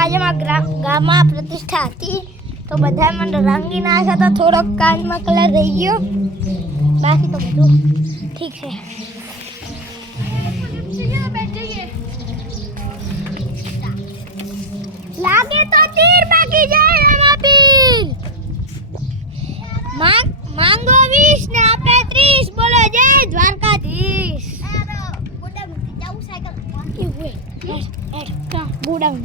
આજે મારા ગામમાં પ્રતિષ્ઠા હતી તો બધા મને રંગી નાખ્યા હતા. થોડોક કાનમાં કલર રહી ગયો, બાકી તો બધું ઠીક છે. લાગે તો તીર બાકી જાય આમાં પીર. માંગો 20 ને આપે 30. બોલો જય દ્વારકાધીશ. ગોડાઉન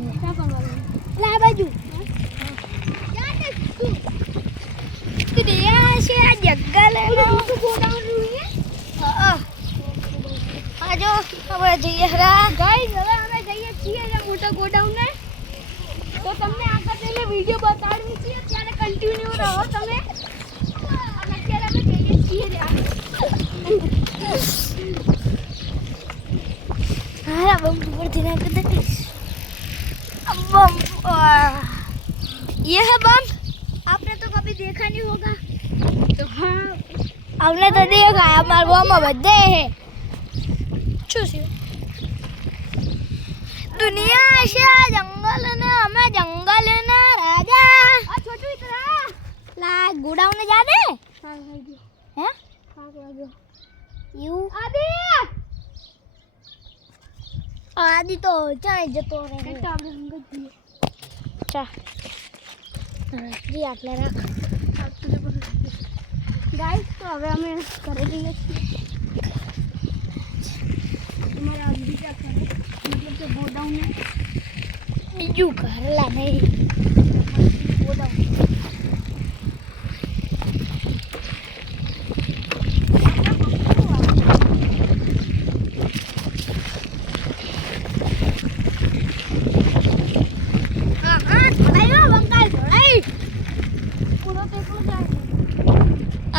લા બાજુ છે આ જગ્ગલ આજો હવે જઈએ હરા. ગાઈસ હવે અમે જઈએ છીએ મોટો ગોડાઉન ને, તો તમને આગળ જઈને વિડિયો બતાડવી છે, ત્યારે કન્ટિન્યુ રહો તમે. અને અત્યારે અમે જઈએ છીએ हां बम ऊपर दिना कर दे. बम ये है बम. आपने तो कभी देखा नहीं होगा. तो हाँ हमने तो देखा है. हमारे बम में बदे है चूसी दुनिया से जंगल ने हमें जंगल ना राजा. आ छोटू इतना ला गोडाउन जा दे. हां भाई हैं हां भाई यू आदि आदि तो चाहे जतो रे. बेटा આપણે સંગત છીએ. ચા જી આટલે રાખ. ગાઈસ તો હવે અમે ઘરે જઈએ છીએ. તમારા બીજા ઘરે મતલબ કે ગોડાઉન ને બીજું ઘરલા નહીં ગોડાઉન.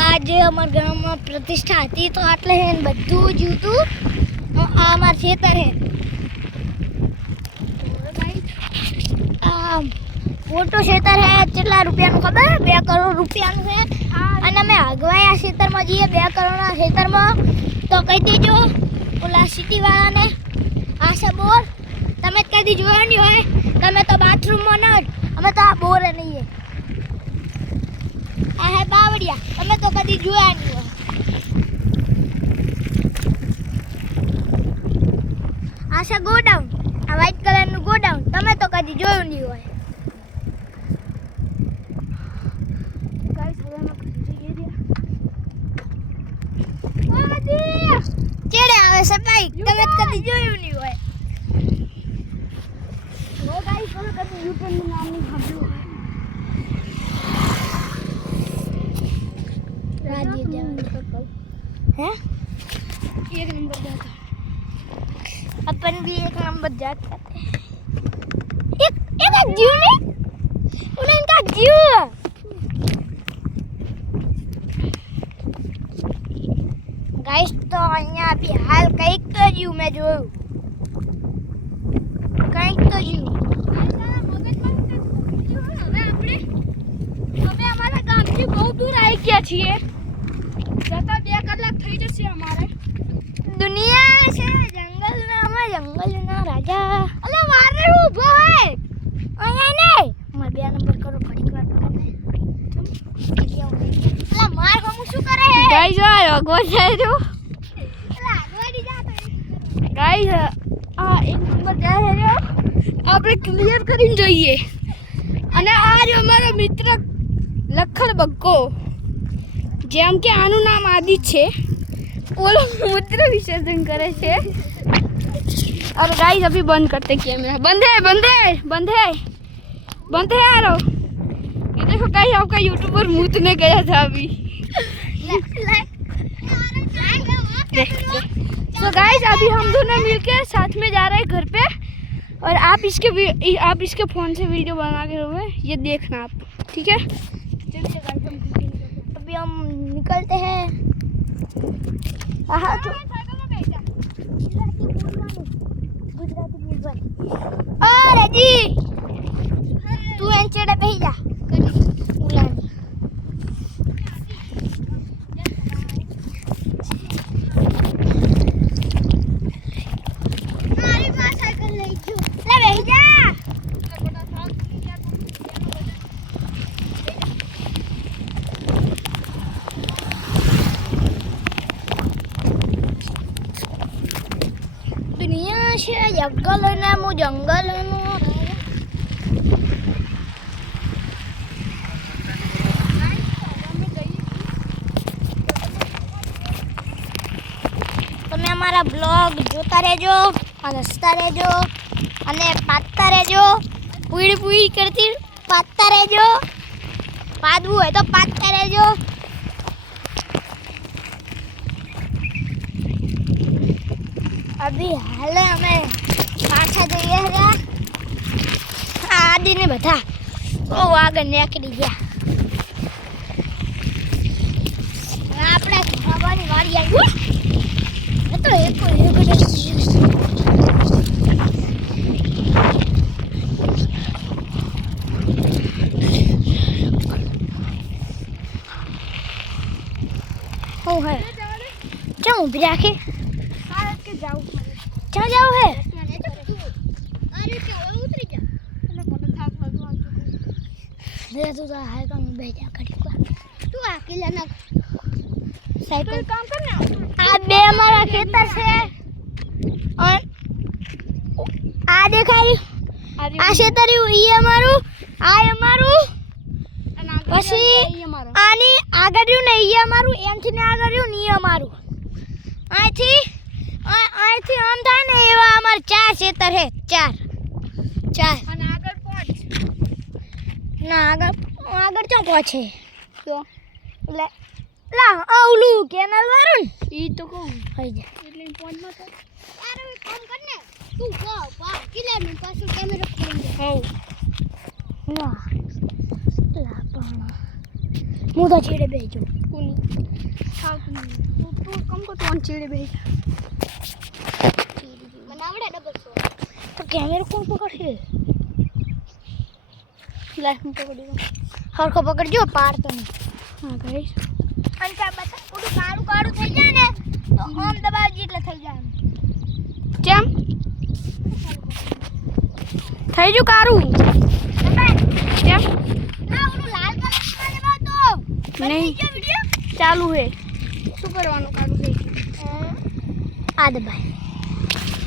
आज हमारे गांव में प्रतिष्ठा थी तो आटले है બધું જીવતું. આ અમાર ખેતર હે. આ મોટો ખેતર હે. કેટલા રૂપિયાનું ખબર હે? 2 કરોડ રૂપિયાનું છે. અને અમે અગવાયા ખેતરમાં જઈએ 2 કરોડના ખેતરમાં તો કહી દેજો ઓલા સિટી વાળાને આશા બોર તમે કદી જોયો નહીં હોય. તમે તો બાથરૂમમાં ન અમે તો આ બોરે નહીં. આ હે બાવડિયા. તમે તો કદી જોયા નહીં હોય. આશા ગોડાઉન. આ વ્હાઈટ કલરનું ગોડાઉન તમે તો કદી જોયું નહીં હોય. ગાઈસ હવે અમે ઘરે જઈએ રહ્યા. ચેડે આવે છે ભાઈ. તમે તો કદી જોયું નહીં હોય. ઓ ગાઈસ હવે કદી યુટ્યુબ નું નામ નહીં સાંભળ્યું હોય. રાજ્ય हैं एक नंबर जाता अपन भी एक नंबर जाते हैं. एक जीव ने उन्हें इनका जीव गाइस तो અહીંયા અભી હાલ કઈક તો જીવ મેં જોયું. કઈક તો જીવ. હવે અમારા ગામથી બહુ દૂર આવી ગયા છીએ. જતા 2 કલાક થઈ જશે અમારે. દુનિયા છે જંગલના. અમે જંગલના રાજા. અલે મારે ઊભો હે અહીંયા નહીં. માર 2 નંબર કરો ઘડીક વાર પકડને. અલા માર હમ શું કરે હે? ગાઈસ આ રગો જાય જો. અલા આગવાડી જા તો. ગાઈસ આ 1 નંબર જાય છે. આપણે ક્લિયર કરીને જોઈએ. અને આ જો અમારો મિત્ર લખણ બગ્ગો, જેમ કે આનું નામ આદિ છે, ઓલો મૂત્ર विसर्जन करे छे. और गाइस अभी बंद करते कैमरा. बंद है यारो. ये देखो गाइस आपका यूट्यूबर मूतने गया था अभी. तो गाइस अभी हम दोनों मिलके साथ में जा रहे हैं घर पे. और आप इसके फोन से वीडियो बना के रहो. ये देखना आप, ठीक है? चलिए गाइस अभी हम निकलते हैं. हाँ तो गुजराती बोलवानी. अरे जी तू एंचेडे पे ही जा उलानी. જંગલ ને હું જંગલ નું તમે અમારા બ્લોગ જોતા રહેજો અને હસતા રહેજો અને પાડતા રહેજો પૂરી પૂરી કરતી પાડતા રહેજો પાડવું હોય તો પાડતા રહેજો અભી હાલે અમે પાછા જઈએ રહ્યા આદિને બધા બહુ આગળ નીકળી ગયા આપણે ખાવાની વાળી આવી તો એક હું હે ક્યાં ઊભી રાખી જાઉં ક્યાં જાવ હે રે તું તો હાય કામ બેઠા કરી તું આ કિલા ના સાયકલ કામ કર ને આ બે અમારા ખેતર છે અને આ દેખાય આ ખેતર ઈ અમારું આ અમારું પછી આની આગળ ને ઈ અમારું એમથી ને આગળ ને ઈ અમારું અહીંથી આમ થાય ને એવા અમાર 4 ખેતર છે 4 અને આગળ પહોંચ ના આગળ ક્યાં પહોંચે તો એટલે લા ઓલું કેનલ વાળું ઈ તો કહું થઈ જાય એટલે પહોંચ માં તો યાર હવે કામ કર ને તું વાહ કિલા નું પાછું કેમેરો ખોલી દે ના લા પણ હું તો છેડે બેજો કોની ખાવ તું કમ કો તો ચીડે બેહી મને આવડે ડબલ સો તો કેમેરો કોણ પકડશે લાઈફ માં પકડી હરખો પકડજો પાડતો નહીં હા ગાઈસ અને કા બતા ઓલું કાળું કાળું થઈ જાય ને તો આમ દબાવજી એટલે થઈ જાય કેમ થઈ ગયું કારું કેમ ના ઓલું લાલ કલર માં દબાવતો નહીં વિડિયો ચાલુ હે શું કરવાનું કારું થઈ ગયું આ દબાય